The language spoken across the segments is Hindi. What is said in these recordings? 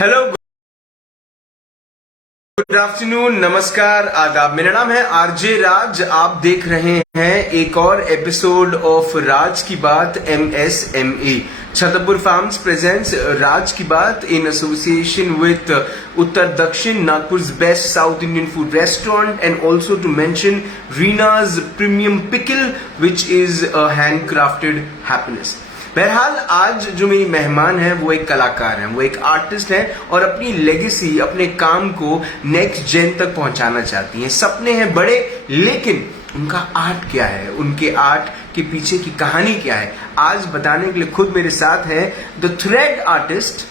हेलो, गुड आफ्टरनून, नमस्कार, आदाब। मेरा नाम है आरजे राज। आप देख रहे हैं एक और एपिसोड ऑफ राज की बात MSME। छतरपुर फार्म्स प्रेजेंट्स राज की बात in association with Uttar Dakshin Nagpur's best south Indian food restaurant and also to mention Reena's premium pickle which is a hand crafted happiness. बहरहाल आज जो मेरी मेहमान है वो एक कलाकार हैं, वो एक आर्टिस्ट हैं और अपनी लेगेसी, अपने काम को नेक्स्ट जेन तक पहुंचाना चाहती हैं। सपने हैं बड़े, लेकिन उनका आर्ट क्या है, उनके आर्ट के पीछे की कहानी क्या है, आज बताने के लिए खुद मेरे साथ है the thread artist,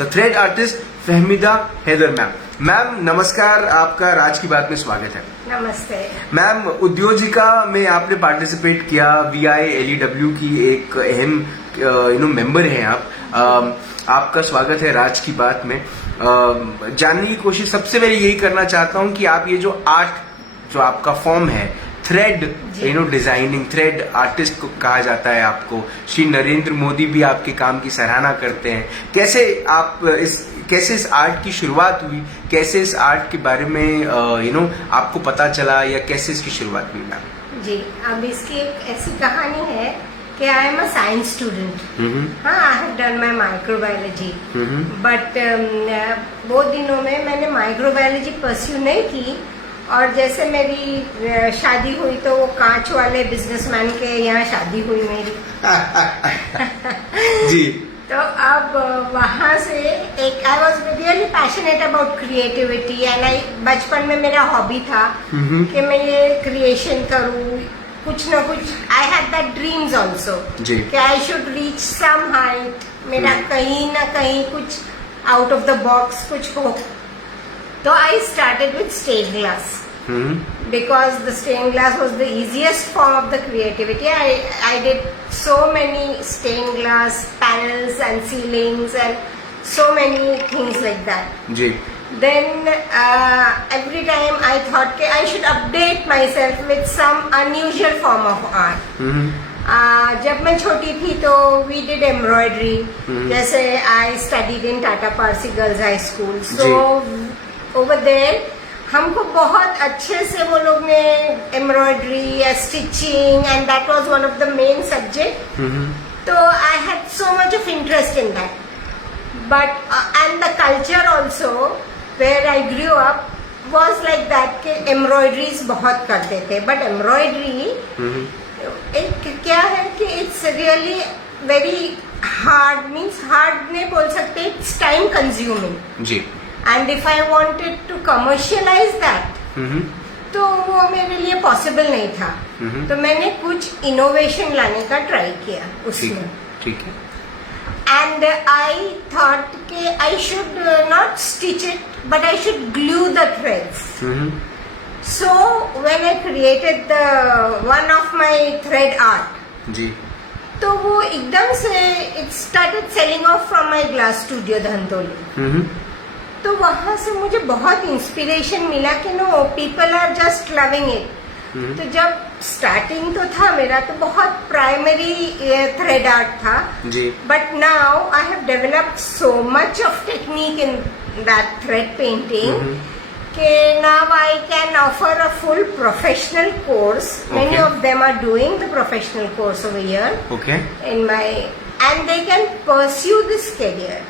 the thread artist Fahmida Haider ma'am. Ma'am नमस्कार, आपका राज की बात में स्वागत है। नमस्ते मैम। उद्योजिका में आपने पार्टिसिपेट किया, VILEW की एक अहम मेंबर हैं आप। आपका स्वागत है राज की बात में। जानने की कोशिश सबसे पहले यही करना चाहता हूं कि आप ये जो आर्ट, जो आपका फॉर्म है थ्रेड डिजाइनिंग, थ्रेड आर्टिस्ट को कहा जाता है आपको। श्री नरेंद्र मोदी भी आपके काम की सराहना करते हैं। कैसे इस आर्ट की शुरुआत हुई, कैसे इस आर्ट के बारे में आपको पता चला, या कैसे इसकी शुरुआत हुई मैम? जी, अब इसकी एक ऐसी कहानी है कि I am a science student. हाँ, I have done my microbiology, but बहुत दिनों में मैंने माइक्रोबायोलॉजी परस्यू नहीं की। और जैसे मेरी शादी हुई तो वो कांच वाले बिजनेसमैन के यहाँ शादी हुई मेरी। जी। तो अब वहां से एक I was really passionate about creativity and बचपन में मेरा हॉबी था कि मैं ये क्रिएशन करूँ, कुछ ना कुछ। I had that dreams also कि I should reach some height, मेरा कहीं ना कहीं कुछ आउट ऑफ द बॉक्स कुछ हो। तो I started with stained glass because the stained glass was the easiest form of the creativity. I did so many stained glass panels and ceilings and so many things like that. जी. Then every time I thought that I should update myself with some unusual form of art. जब मैं छोटी थी तो we did embroidery. जैसे I studied in Tata Parsi Girls High School. So over there हमको बहुत अच्छे से वो लोग ने एम्ब्रॉयडरी या stitching, and that was one of the main subject. तो I had so much of interest in that, but and the culture also where I grew up was like that कि एम्ब्रॉयडरीज बहुत करते थे। बट एम्ब्रॉयडरी एक क्या है कि it's really very hard, means hard नहीं बोल सकते, इट्स टाइम कंज्यूमिंग जी। And if I wanted to commercialize that, तो वो मेरे लिए पॉसिबल नहीं था। तो मैंने कुछ इनोवेशन लाने का ट्राई किया उसमें। ठीक है। And I thought कि I should not stitch it, but I should glue the threads. So when I created the one of my thread art, जी, तो वो एकदम से it started selling off from my glass studio Dhantoli. तो वहां से मुझे बहुत इंस्पिरेशन मिला कि no, people are just loving it. तो जब स्टार्टिंग तो था मेरा तो बहुत प्राइमरी थ्रेड आर्ट था, but now I have developed so much of technique in that thread painting कि now I can offer a full professional course. Many of them are doing the professional course over here in my, and they can pursue this career.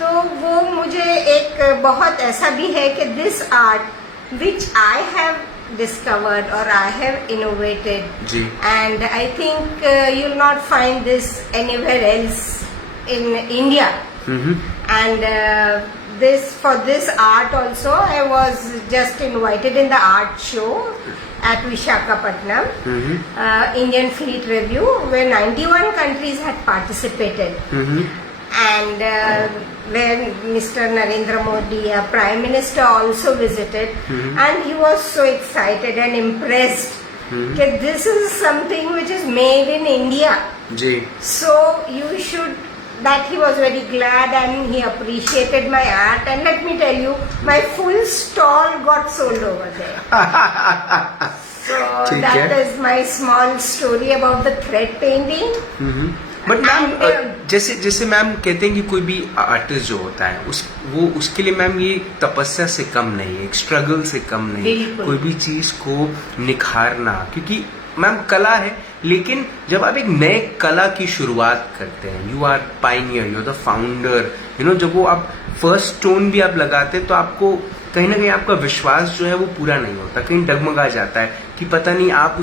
तो वो मुझे एक बहुत ऐसा भी है कि this art which I have discovered और I have innovated, and I think you will not find this anywhere else in India. And this for this art also I was just invited in the art show at Visakhapatnam, Indian Fleet Review, where 91 countries had participated. And when Mr. Narendra Modi, Prime Minister, also visited, and he was so excited and impressed that this is something which is made in India. So you should. That he was very glad and he appreciated my art, and let me tell you, my full stall got sold over there. So that is my small story about the thread painting. But ma'am जैसे जैसे मैम कहते हैं कि कोई भी आर्टिस्ट जो होता है उसके लिए मैम ये तपस्या से कम नहीं है, एक स्ट्रगल से कम नहीं है, कोई भी चीज को निखारना, क्योंकि मैम कला है, लेकिन जब आप एक नए कला की शुरुआत करते हैं, you are pioneer, you are the founder, जब वो आप फर्स्ट स्टोन भी आप लगाते हैं तो आपको कहीं ना कहीं आपका विश्वास जो है वो पूरा नहीं होता, कहीं डगमगा जाता है कि पता नहीं आप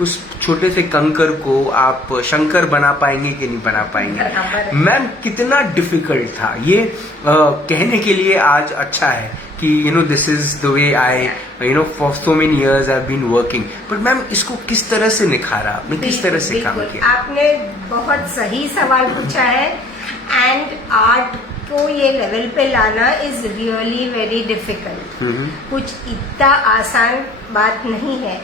उस छोटे से कंकर को आप शंकर बना पाएंगे कि नहीं बना पाएंगे। मैम कितना डिफिकल्ट था ये कहने के लिए आज अच्छा है कि this is the way I for so many years I have been working, but ma'am इसको किस तरह से निखारा आपने, किस तरह से काम किया? आपने बहुत सही सवाल पूछा है। एंड आर्ट को ये लेवल पे लाना इज रियली वेरी डिफिकल्ट, कुछ इतना आसान बात नहीं है।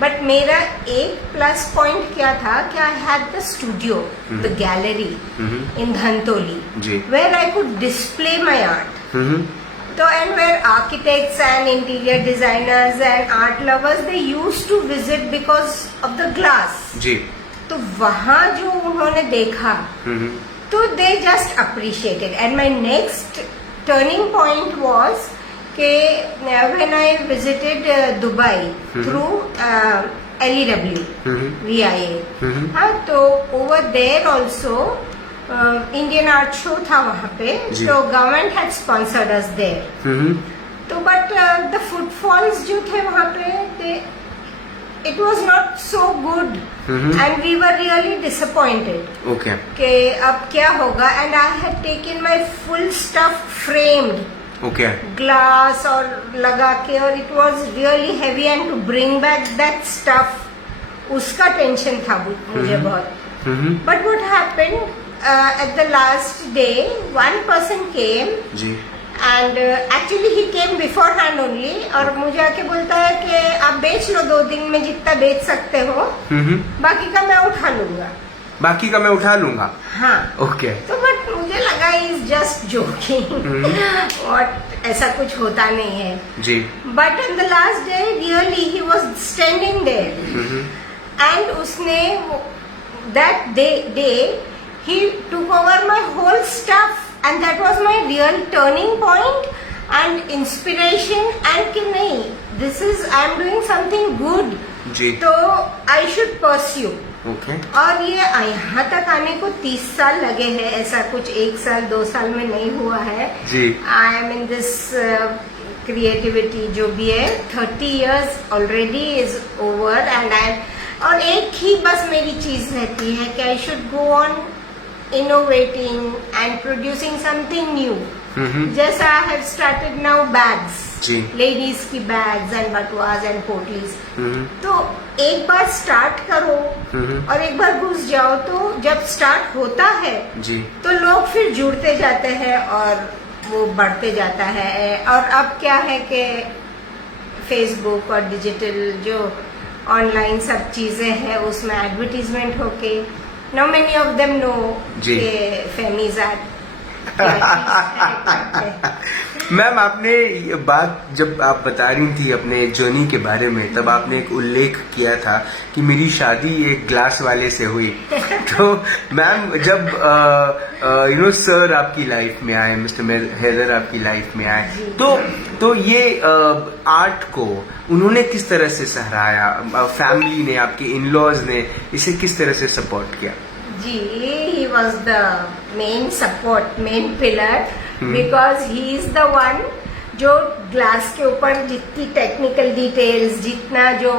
बट मेरा एक प्लस पॉइंट क्या था कि I had the studio, the gallery in Dhantoli, where I could display my art. तो and where architects and interior designers and art lovers they used to visit because of the glass. तो वहाँ जो उन्होंने देखा तो they just appreciated. And my next turning point was when I visited Dubai through LEW, VIA. तो over there also Indian Art Show था वहाँ पे, तो government had sponsored us there. तो but the footfalls जो थे वहाँ पे it was not so good and we were really disappointed. Okay. कि अब क्या होगा, and I had taken my full stuff framed. Okay. Glass और लगा के, और it was really heavy and to bring back that stuff उसका टेंशन था मुझे बहुत. But what happened at the last day, one person came. Ji. And actually he came beforehand only, और मुझे आके बोलता है कि आप बेच लो 2 दिन में जितना बेच सकते हो, बाकी का मैं उठा लूंगा। हाँ, ओके। तो बट मुझे लगा इज जस्ट जोकिंग, और ऐसा कुछ होता नहीं है जी। But in the last day really he was standing there, and उसने that day he took over my whole stuff, and that was my real turning point and inspiration, and कि नहीं, this is I am doing something good जी, तो I should pursue. Okay. और ये यहाँ तक आने को 30 साल लगे हैं, ऐसा कुछ 1 साल 2 साल में नहीं हुआ है जी। I am in this creativity जो भी है 30 years already is over, and I और एक ही बस मेरी चीज रहती है कि I should go on innovating and producing something new. जैसा I have started now bags, ladies की bags and बटुआज and पोटलीज। तो एक बार स्टार्ट करो और एक बार घुस जाओ, तो जब स्टार्ट होता है जी, तो लोग फिर जुड़ते जाते हैं और वो बढ़ते जाता है। और अब क्या है कि फेसबुक और डिजिटल जो ऑनलाइन सब चीजें हैं उसमें एडवर्टीजमेंट होके now many of them know कि फेमीज आर्ट। मैम आपने ये बात जब आप बता रही थी अपने जर्नी के बारे में, तब आपने एक उल्लेख किया था कि मेरी शादी एक ग्लास वाले से हुई। तो मैम जब सर आपकी लाइफ में आए, मिस्टर हैदर आपकी लाइफ में आए, तो ये आर्ट को उन्होंने किस तरह से सराहाया, फैमिली ने, आपके इन-लॉज ने इसे किस तरह से सपोर्ट किया? जी, he was the main support, main pillar, because he is the one जो ग्लास के ऊपर जितनी टेक्निकल डिटेल्स, जितना जो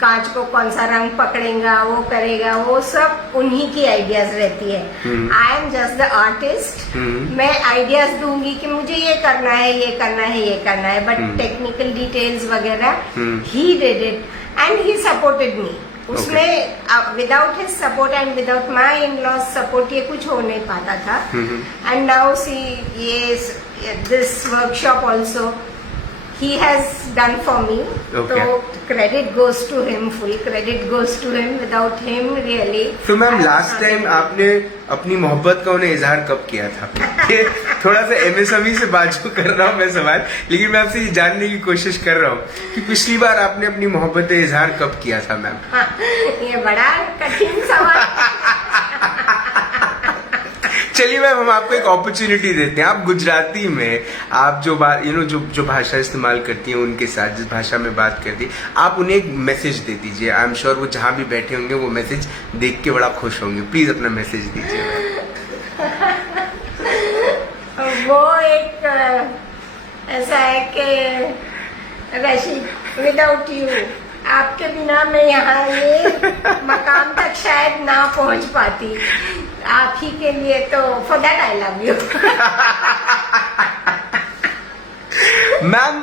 कांच को कौन सा रंग पकड़ेगा, वो करेगा, वो सब उन्हीं की आइडियाज रहती है। I am just the artist, मैं आइडियाज दूंगी कि मुझे ये करना है, ये करना है, ये करना है, बट टेक्निकल डिटेल्स वगैरह he did it and he supported me. उसमें without his support and without my in laws support ये कुछ हो नहीं पाता था। एंड नाउ सी ये this workshop also he has done for me. Okay. So credit goes to him, full credit goes to him. Without him really. तो मैम लास्ट टाइम आपने अपनी मोहब्बत का उन्हें इजहार कब किया था? ये थोड़ा सा MSME से बाजू कर रहा हूँ मैं सवाल, लेकिन मैं आपसे ये जानने की कोशिश कर रहा हूँ कि पिछली बार आपने अपनी मोहब्बत का इजहार कब किया था मैम? ये बड़ा कठिन सवाल। चलिए मैम, हम आपको एक अपॉर्चुनिटी देते हैं। आप गुजराती में आप जो बात जो भाषा इस्तेमाल करती हैं उनके साथ जिस भाषा में बात करती हैं, आप उन्हें एक मैसेज दे दीजिए। आई एम श्योर वो जहाँ भी बैठे होंगे वो मैसेज देख के बड़ा खुश होंगे। प्लीज अपना मैसेज दीजिए। वो एक ऐसा है कि रशीद, विदाउट यू, आपके बिना मैं यहाँ ये मकाम तक शायद ना पहुँच पाती। आप ही के लिए तो for that I love you. Ma'am,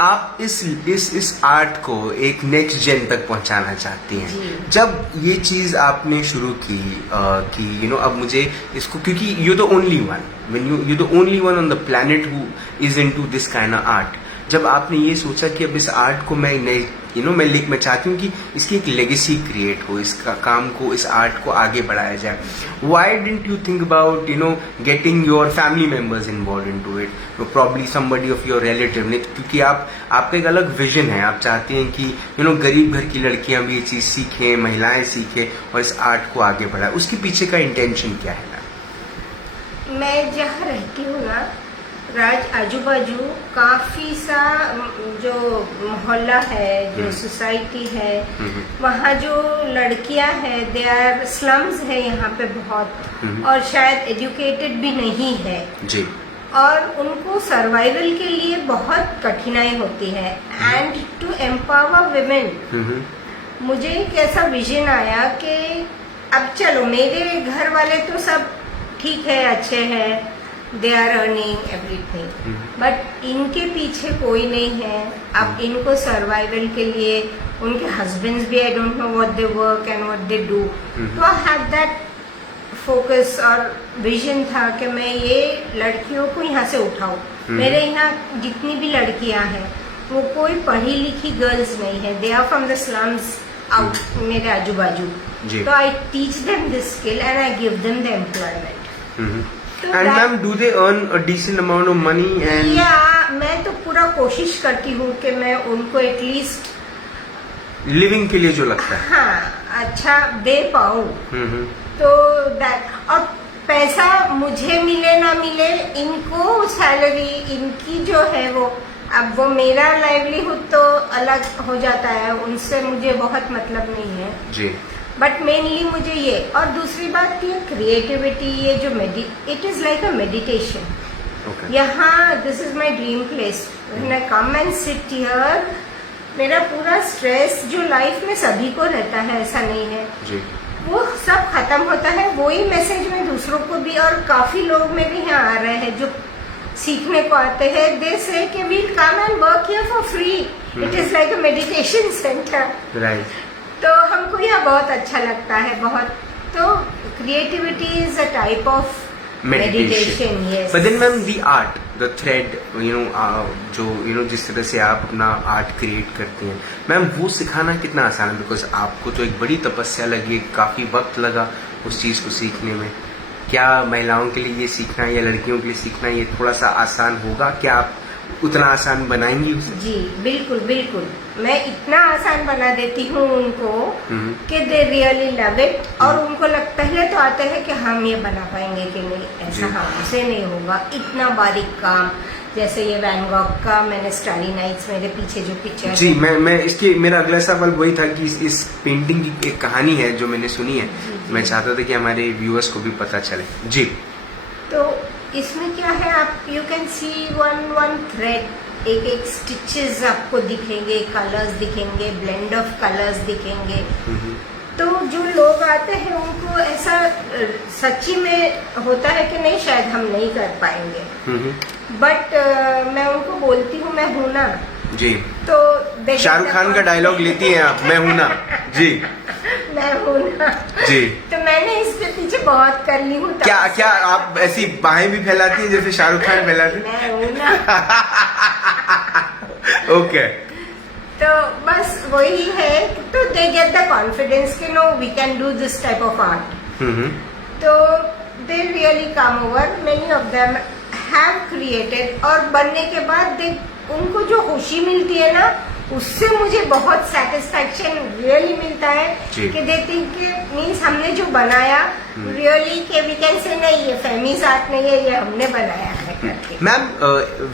आप इस आर्ट को एक नेक्स्ट जेन तक पहुंचाना चाहती हैं। जब ये चीज आपने शुरू की कि अब मुझे इसको, क्योंकि you the only one, when you the only one on the planet who is into this kind of art. जब आपने ये सोचा कि अब इस आर्ट को मैं चाहती हूँ कि इसकी एक लेगेसी क्रिएट हो, इसका काम को, इस आर्ट को आगे बढ़ाया जाए, why didn't you think about getting your family members involve into it, probably somebody of your relative? क्योंकि आपका एक अलग विजन है। आप चाहते हैं कि गरीब घर की लड़कियां भी ये चीज सीखें, महिलाएं सीखें और इस आर्ट को आगे बढ़ाएं। उसके पीछे का इंटेंशन क्या है? मैं जहाँ रहती हूँ ना राज, आजू बाजू काफी सा जो मोहल्ला है, जो सोसाइटी है, वहाँ जो लड़कियां हैं दे आर स्लम्स है यहाँ पे बहुत, और शायद एजुकेटेड भी नहीं है जी, और उनको सर्वाइवल के लिए बहुत कठिनाई होती है। एंड टू एम्पावर विमेन, मुझे एक ऐसा विजन आया कि अब चलो मेरे घर वाले तो सब ठीक है, अच्छे हैं, they are earning everything, but इनके पीछे कोई नहीं है। अब इनको सर्वाइवल के लिए उनके हस्बैंड्स भी, I don't know what they work and what they do, तो आई हैव दैट फोकस और विजन था कि मैं ये लड़कियों को यहाँ से उठाऊं। मेरे यहाँ जितनी भी लड़कियां हैं वो कोई पढ़ी लिखी गर्ल्स नहीं है, they are from the slums out मेरे आजू बाजू, तो I teach them this skill and I give them the employment. And ma'am, do they earn a decent amount of money? And मैं तो पूरा कोशिश करती हूँ कि मैं उनको एटलीस्ट लिविंग के लिए जो लगता है, हाँ, अच्छा दे पाऊँ। तो और पैसा मुझे मिले ना मिले, इनको सैलरी इनकी जो है वो, अब वो मेरा लाइवलीहुड तो अलग हो जाता है, उनसे मुझे बहुत मतलब नहीं है जी, बट मेनली मुझे ये, और दूसरी बात ये क्रिएटिविटी, ये जो it is like a meditation. यहाँ this is my dream place, when I come and sit here, मेरा पूरा स्ट्रेस जो लाइफ में सभी को रहता है, ऐसा नहीं है जी, वो सब खत्म होता है। वही मैसेज में दूसरों को भी, और काफी लोग मेरे यहाँ आ रहे हैं जो सीखने को आते हैं, दे से कि we come and work here for free, it is like a meditation centre, right. तो हमको यह बहुत अच्छा लगता है बहुत। तो creativity is a type of meditation, yes. But then ma'am the art, the thread, जो जिस तरह से आप अपना आर्ट क्रिएट करती हैं मैम, वो सिखाना कितना आसान है? बिकॉज आपको तो एक बड़ी तपस्या लगी, काफी वक्त लगा उस चीज को सीखने में। क्या महिलाओं के लिए ये सीखना या लड़कियों के लिए सीखना ये थोड़ा सा आसान होगा? क्या आप उतना आसान बनाएंगी उसे? जी बिल्कुल बिल्कुल, मैं इतना आसान बना देती हूँ उनको कि दे रियली लव इट, और उनको पहले तो आता है कि हम ये बना पाएंगे कि नहीं, ऐसा हमसे नहीं होगा। इतना बारीक काम, जैसे ये वैन गॉग का मैंने स्टारी नाइट्स, मेरे पीछे जो पिक्चर जी, मैं इसके, मेरा अगला सवाल वही था कि इस पेंटिंग की एक कहानी है जो मैंने सुनी है, मैं चाहता था कि हमारे व्यूअर्स को भी पता चले जी। तो इसमें क्या है, आप you can see one thread, एक एक स्टिचेस आपको दिखेंगे, कलर्स दिखेंगे, ब्लेंड ऑफ कलर्स दिखेंगे। तो जो लोग आते हैं उनको ऐसा सच्ची में होता है कि नहीं, शायद हम नहीं कर पाएंगे, बट मैं उनको बोलती हूँ मैं हूँ ना जी। तो शाहरुख खान का डायलॉग लेती हैं आप, मैं हूँ ना जी, मैं हूँ ना जी। तो मैंने इसके पीछे बहुत कर ली हूँ। क्या क्या आप ऐसी बाहें भी फैलाती हैं जैसे शाहरुख खान फैलाते? मैं हूँ ना। ओके। तो बस वही है, तो दे गेट द कॉन्फिडेंस कि no we can do this type of art. तो they really come over, many of them have created, और बनने के बाद उनको जो खुशी मिलती है ना, उससे मुझे बहुत सेटिस्फेक्शन रियली मिलता है जी। कि दे थिंक मीन्स हमने जो बनाया रियली कि वी कैन से नहीं ये फेमीज आर्ट नहीं है, ये हमने बनाया है करके। मैम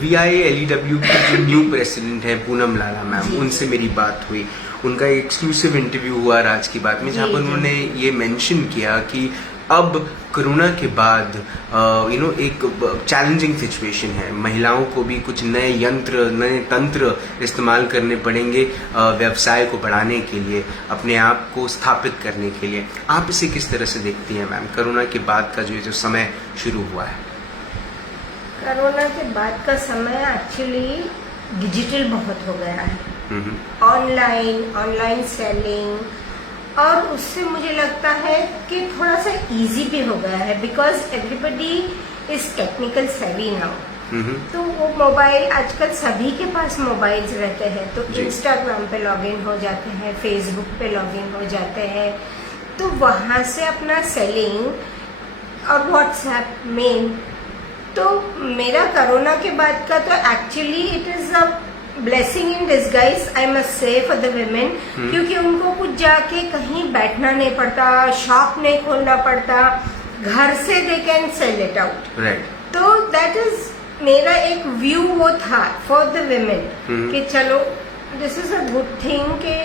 VILEW की जो न्यू प्रेसिडेंट है पूनम लाला मैम, जी, उनसे मेरी बात हुई, उनका एक्सक्लूसिव इंटरव्यू हुआ राज की बात में, जहाँ पर जी, जी। उन्होंने ये मेंशन किया कि अब कोरोना के बाद एक चैलेंजिंग सिचुएशन है, महिलाओं को भी कुछ नए यंत्र नए तंत्र इस्तेमाल करने पड़ेंगे व्यवसाय को बढ़ाने के लिए, अपने आप को स्थापित करने के लिए। आप इसे किस तरह से देखती हैं मैम, कोरोना के बाद का जो समय शुरू हुआ है? कोरोना के बाद का समय एक्चुअली डिजिटल बहुत हो गया है, ऑनलाइन सेलिंग, और उससे मुझे लगता है कि थोड़ा सा इजी भी हो गया है बिकॉज एवरीबडी इज टेक्निकल सेवी नाउ। तो वो मोबाइल आजकल सभी के पास मोबाइल्स रहते हैं, तो जी। इंस्टाग्राम पे लॉगिन हो जाते हैं, फेसबुक पे लॉगिन हो जाते हैं, तो वहाँ से अपना सेलिंग, और व्हाट्सएप मेन। तो मेरा कोरोना के बाद का तो actually it is a blessing in disguise I must say for the women, क्योंकि उनको कुछ जाके कहीं बैठना नहीं पड़ता, शॉप नहीं खोलना पड़ता, घर से they can sell it out. Right. तो दैट इज मेरा एक व्यू वो था फॉर द विमेन कि चलो this is a good thing के।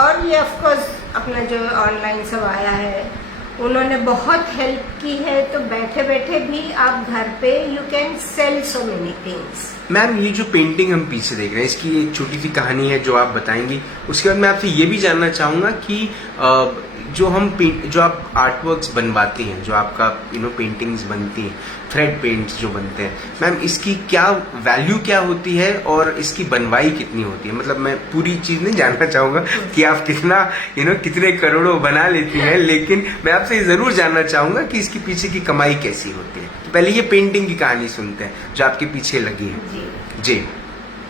और ये ऑफ कोर्स अपना जो ऑनलाइन सब आया है उन्होंने बहुत हेल्प की है, तो बैठे बैठे भी आप घर पे you can sell so many things. Ma'am ये जो पेंटिंग हम पीछे देख रहे हैं, इसकी एक छोटी सी कहानी है जो आप बताएंगी, उसके बाद मैं आपसे ये भी जानना चाहूंगा कि जो आप आर्टवर्क्स बनवाती हैं, जो आपका पेंटिंग्स बनती हैं, थ्रेड पेंट्स जो बनते हैं, मैम इसकी क्या वैल्यू क्या होती है और इसकी बनवाई कितनी होती है? मतलब मैं पूरी चीज नहीं जानना चाहूंगा कि आप कितना कितने करोड़ों बना लेती हैं, लेकिन मैं आपसे जरूर जानना चाहूंगा कि इसके पीछे की कमाई कैसी होती है। तो पहले ये पेंटिंग की कहानी सुनते हैं जो आपके पीछे लगी है। जी।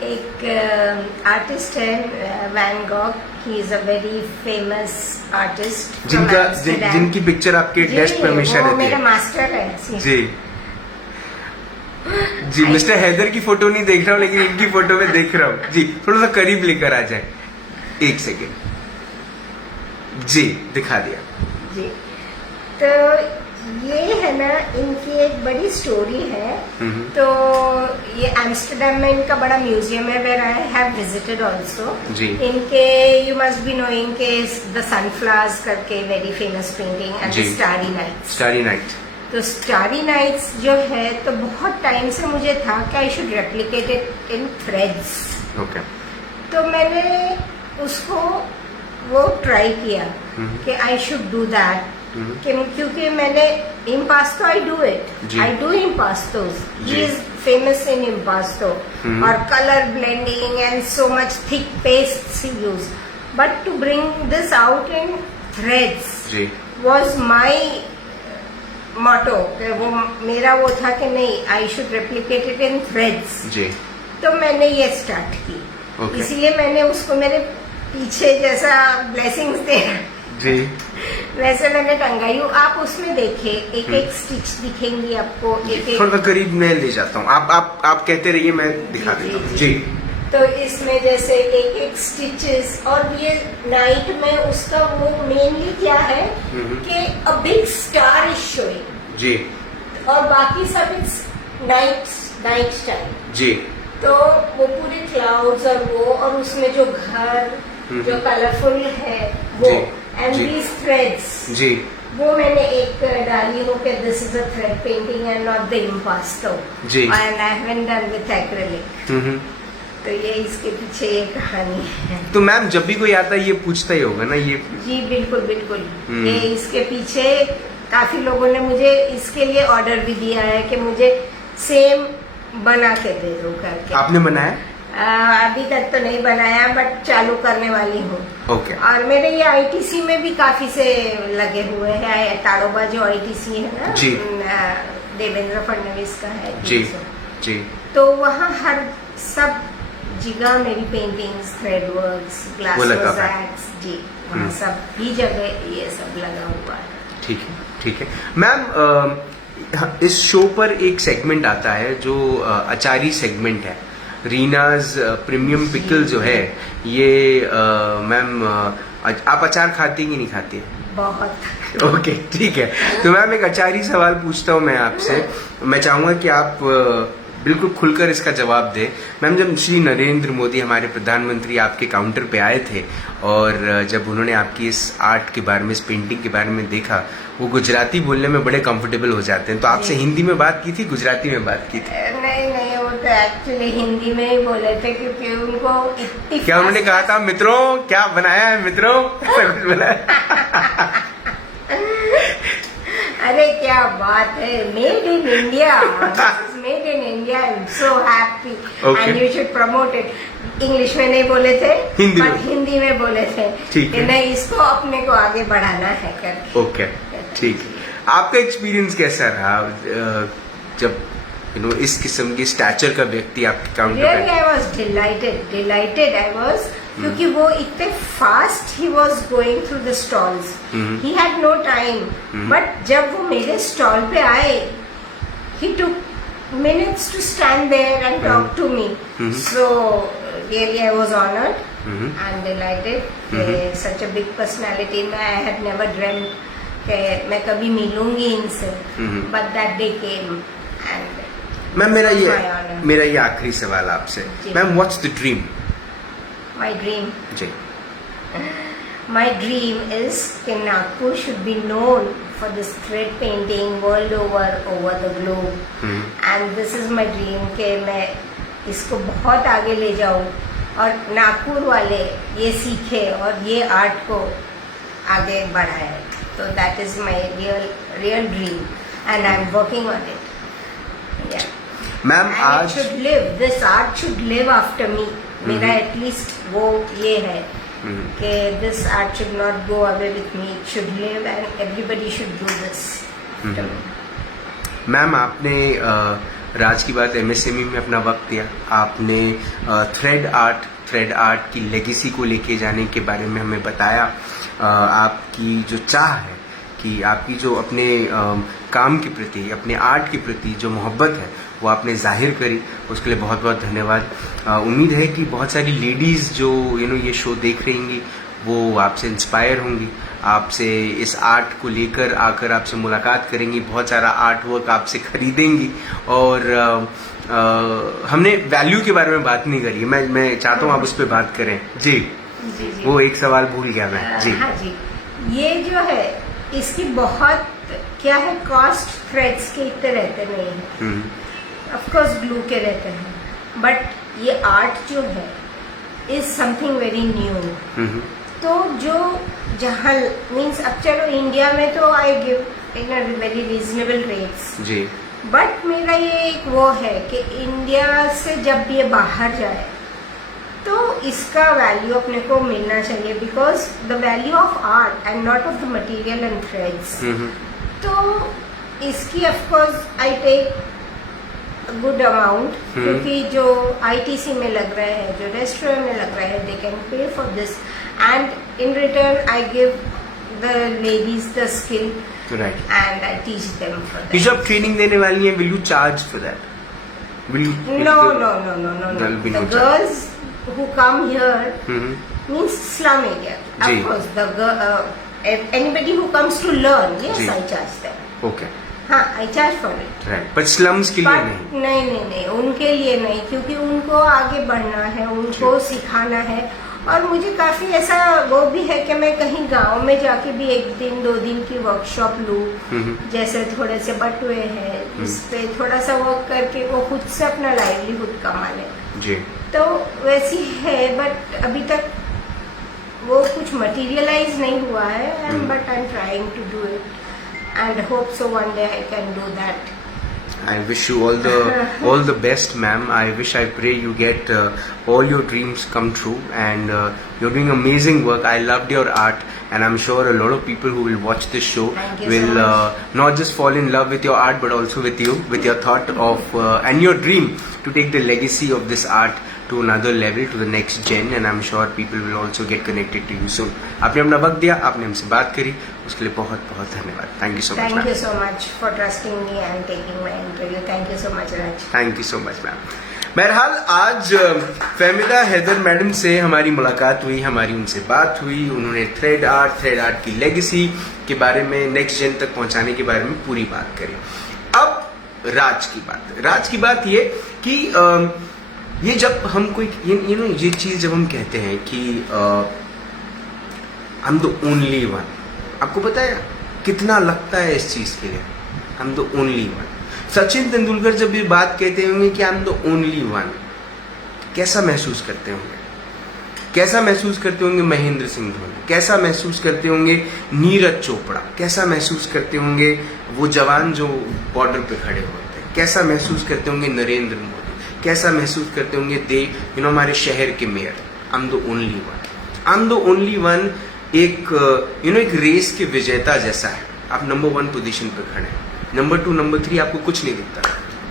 एक आर्टिस्ट है Van Gogh, he is a very famous artist जिनकी पिक्चर आपके डेस्क पे हमेशा रहती है। मेरे मास्टर है जी जी। मिस्टर हैदर की फोटो नहीं देख रहा हूँ, लेकिन इनकी फोटो में देख रहा हूँ। जी थोड़ा सा करीब लेकर आ जाए, एक सेकेंड। जी दिखा दिया जी। तो ये है ना, इनकी एक बड़ी स्टोरी है। तो ये एम्स्टर्डम में इनका बड़ा म्यूजियम है, where I have visited also. इनके यू मस्ट बी नोइंग के द सनफ्लावर्स करके very famous painting and starry nights. तो स्टारी नाइट्स जो है, तो बहुत टाइम से मुझे था कि I should replicate it in threads. Okay. तो मैंने उसको वो ट्राई किया कि आई शुड डू दैट, क्योंकि मैंने impasto I do impastos, he is famous in impasto, और colour blending and so much thick paste use, but to bring this out in threads was my motto. वो मेरा वो था कि नहीं, I should replicate it in threads. तो मैंने ये स्टार्ट की। इसीलिए मैंने उसको मेरे पीछे जैसा ब्लेसिंग्स दे जी वैसे मैंने टंगाई हूँ। आप उसमें देखे एक एक स्टिच दिखेंगी आपको, एक एक थोड़ा करीब मैं ले जाता हूँ, आप कहते रहिए, मैं दिखा देता हूँ। जी। तो इसमें जैसे एक एक स्टिचेस, और ये नाइट में उसका वो मेनली क्या है कि a big star is showing जी, और बाकी सब इट्स नाइट टाइम जी। तो वो पूरे क्लाउड्स और वो, और उसमें जो घर जो कलरफुल है वो, एंड दीज थ्रेड्स जी, वो मैंने एक डाली हूँ कि this is a thread painting and not the impasto जी, and I haven't done with acrylic. तो ये इसके पीछे ये कहानी है। तो मैम जब भी कोई आता है ये पूछता ही होगा ना ये? जी बिल्कुल बिल्कुल। ये इसके पीछे काफी लोगों ने मुझे इसके लिए ऑर्डर भी दिया है कि मुझे सेम बना के दे दो करके। आपने बनाया? अभी तक तो नहीं बनाया, बट चालू करने वाली हूँ। ओके। और मेरे ये आईटीसी में भी काफी से लगे हुए हैं, ताड़ोबा जो आईटीसी है ना जी, देवेंद्र फडणवीस का है जी जी। तो वहाँ हर सब जगह मेरी पेंटिंग्स, थ्रेड वर्क्स, ग्लास मोज़ैक्स जी, वहाँ सब भी जगह ये सब लगा हुआ है। ठीक है ठीक है मैम। इस शो पर एक सेगमेंट आता है जो अचारी सेगमेंट है, रीनाज प्रीमियम पिकल जो है ये मैम आप अचार खाती कि नहीं खाती है? बहुत। ओके ठीक है, तो मैम एक अचारी सवाल पूछता हूँ मैं आपसे। मैं चाहूंगा कि आप बिल्कुल खुलकर इसका जवाब दें। मैम, जब श्री नरेंद्र मोदी हमारे प्रधानमंत्री आपके काउंटर पे आए थे और जब उन्होंने आपकी इस आर्ट के बारे में, इस पेंटिंग के बारे में देखा, वो गुजराती बोलने में बड़े कंफर्टेबल हो जाते हैं, तो आपसे हिंदी में बात की थी, गुजराती में बात की थी? नहीं, वो तो एक्चुअली हिंदी में ही बोले थे क्योंकि उनको इतनी। क्या उन्होंने कहा था मित्रों क्या बनाया है मित्रों, ऐसा कुछ बनाया? अरे क्या बात है, made in India, made in India, I am so happy and you should promote it. English में नहीं बोले थे, हिंदी में बोले थे कि नहीं, इसको अपने को आगे बढ़ाना है करके। ओके ठीक है। आपका एक्सपीरियंस कैसा रहा जब इस किस्म की स्टैचर का व्यक्ति आपके काउंटर पे? Really, I was delighted I was, क्योंकि वो इतने fast he was going through the stalls, he had no time, but जब वो मेरे स्टॉल पे आए, he took minutes to stand there and talk to me, so really I was honoured and delighted. Such a big personality, I had never dreamed कि मैं कभी मिलूंगी इनसे, but that day came and ma'am मेरा ये आखिरी सवाल आपसे, ma'am what's the dream? My dream. Ji. My dream is that Nagpur should be known for this thread painting world over the globe. And this is my dream कि मैं इसको बहुत आगे ले जाऊँ और नागपुर वाले ये सीखे और ये आर्ट को आगे बढ़ाए। तो that is my real dream and I'm working on it. Yeah. Ma'am आज it should live, this art should live after me. मेरा एटलीस्ट वो ये है कि this art should not go away with me, it should live and everybody should do this. Ma'am, आपने राज की बात MSME में अपना वक्त दिया, आपने थ्रेड आर्ट की लेगेसी को लेके जाने के बारे में हमें बताया। आपकी जो चाह है कि आपकी जो अपने काम के प्रति, अपने आर्ट के प्रति जो मोहब्बत है वो आपने जाहिर करी, उसके लिए बहुत बहुत धन्यवाद। उम्मीद है कि बहुत सारी लेडीज़ जो ये शो देख रही होंगी वो आपसे इंस्पायर होंगी, आपसे इस आर्ट को लेकर आकर आपसे मुलाकात करेंगी, बहुत सारा आर्ट वर्क आपसे खरीदेंगी। और हमने वैल्यू के बारे में बात नहीं करी, मैं चाहता हूँ आप उस पर बात करें। जी, वो एक सवाल भूल गया मैं। जी हाँ जी, ये जो है इसकी बहुत क्या है, कॉस्ट थ्रेड्स के इतने रहते नहीं है, ऑफ कोर्स ग्लू के रहते हैं, बट ये आर्ट जो है इज समथिंग वेरी न्यू। तो जो जहाँ मीन्स अब चलो इंडिया में तो I give in a very reasonable rates जी, बट मेरा ये एक वो है कि इंडिया से जब ये बाहर जाए तो इसका वैल्यू अपने को मिलना चाहिए, because the value of art and not of the material and threads. तो इसकी of course I take good amount, क्योंकि जो ITC में लग रहे हैं, जो रेस्टोरेंट में लग रहे हैं, they can pay for this and in return I give the ladies the skill and I teach them for that. जब ट्रेनिंग देने वाली हैं, will you charge for that? No. The girls who come here means slum area. Of course, anybody who comes to learn, yes, I charge them. Okay. हाँ, I charge for it. Right. But slums के लिए नहीं? नहीं, उनके लिए नहीं, क्योंकि उनको आगे बढ़ना है, उनको सिखाना है। और मुझे काफी ऐसा वो भी है कि मैं कहीं गांव में जाके भी 1 दिन 2 दिन की वर्कशॉप लूँ, जैसे थोड़े से बटुए हैं इस पे थोड़ा सा वर्क करके वो खुद से अपना लाइवलीहुड कमा ले जी। तो वैसी है, बट अभी तक वो कुछ मटेरियलाइज नहीं हुआ है, but I am trying to do it and hope so one day I can do that. I wish you all the best, ma'am. I wish, I pray you get all your dreams come true, and you're doing amazing work. I loved your art, and I'm sure a lot of people who will watch this show will not just fall in love with your art, but also with you, with your thought of and your dream to take the legacy of this art to another level, to the next gen, and I'm sure people will also get connected to you soon. आपने अपना वक्त दिया, आपने हमसे बात करी, उसके लिए बहुत बहुत धन्यवाद। Thank you so much. Thank you so much for trusting me and taking my interview. Thank you so much, Raj. Thank you so much, ma'am. बहरहाल आज फहमिदा हैदर मैडम से हमारी मुलाकात हुई, हमारी उनसे बात हुई। उन्होंने थ्रेड आर्ट की लेगेसी के बारे में, नेक्स्ट जेन तक पहुंचाने के बारे में पूरी बात करी। अब राज की बात ये कि ये जब हम कोई ये चीज जब हम कहते हैं कि I am the only one, आपको पता है कितना लगता है इस चीज के लिए, I am the only one. Sachin Tendulkar जब ये बात कहते होंगे कि I am the only one, कैसा महसूस करते होंगे? कैसा महसूस करते होंगे महेंद्र सिंह धोनी? कैसा महसूस करते होंगे नीरज चोपड़ा? कैसा महसूस करते होंगे वो जवान जो बॉर्डर पे खड़े होते हैं? कैसा महसूस करते होंगे नरेंद्र मोदी? कैसा महसूस करते होंगे हमारे शहर के mayor? I am the only one. I am the only one एक एक रेस के विजेता जैसा है। आप नंबर 1 पोजीशन पे खड़े हैं, नंबर 2 नंबर 3 आपको कुछ नहीं दिखता,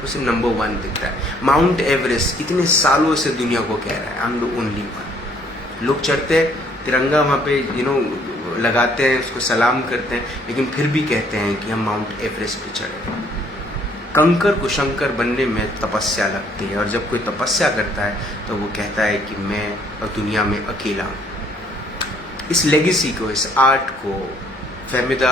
उसे नंबर 1 दिखता है। माउंट एवरेस्ट इतने सालों से दुनिया को कह रहा है I am the only one. लोग चढ़ते हैं, तिरंगा वहाँ पे लगाते हैं, उसको सलाम करते हैं, लेकिन फिर भी कहते हैं कि हम माउंट एवरेस्ट पे चढ़े। कंकर को शंकर बनने में तपस्या लगती है, और जब कोई तपस्या करता है तो वो कहता है कि मैं दुनिया में अकेला हूँ। इस लेगेसी को, इस आर्ट को फहमिदा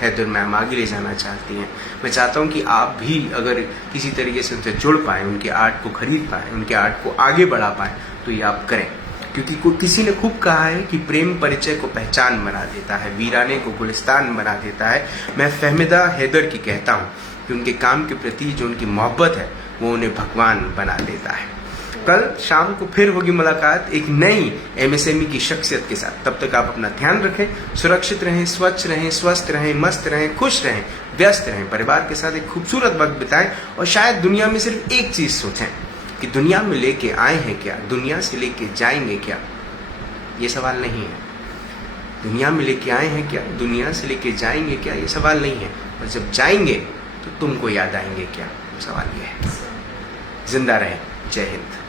हैदर मैम आगे ले जाना चाहती हैं। मैं चाहता हूं कि आप भी अगर किसी तरीके से उनसे जुड़ पाएँ, उनके आर्ट को खरीद पाएँ, उनके आर्ट को आगे बढ़ा पाएँ, तो ये आप करें। क्योंकि किसी ने खूब कहा है कि प्रेम परिचय को पहचान बना देता है, वीराने को गुलिस्तान बना देता है। मैं फहमिदा हैदर की कहता हूँ कि उनके काम के प्रति जो उनकी मोहब्बत है वो उन्हें भगवान बना देता है। कल शाम को फिर होगी मुलाकात एक नई MSME की शख्सियत के साथ। तब तक आप अपना ध्यान रखें, सुरक्षित रहें, स्वच्छ रहें, स्वस्थ रहें, मस्त रहें, खुश रहें, व्यस्त रहें, परिवार के साथ एक खूबसूरत वक्त बिताएं, और शायद दुनिया में सिर्फ एक चीज सोचें कि दुनिया में लेके आए हैं क्या, दुनिया से लेके जाएंगे क्या? ये सवाल नहीं है। दुनिया में लेके आए हैं क्या, दुनिया से लेके जाएंगे क्या? ये सवाल नहीं है। और जब जाएंगे तो तुमको याद आएंगे क्या? सवाल ये है। जिंदा रहें। जय हिंद।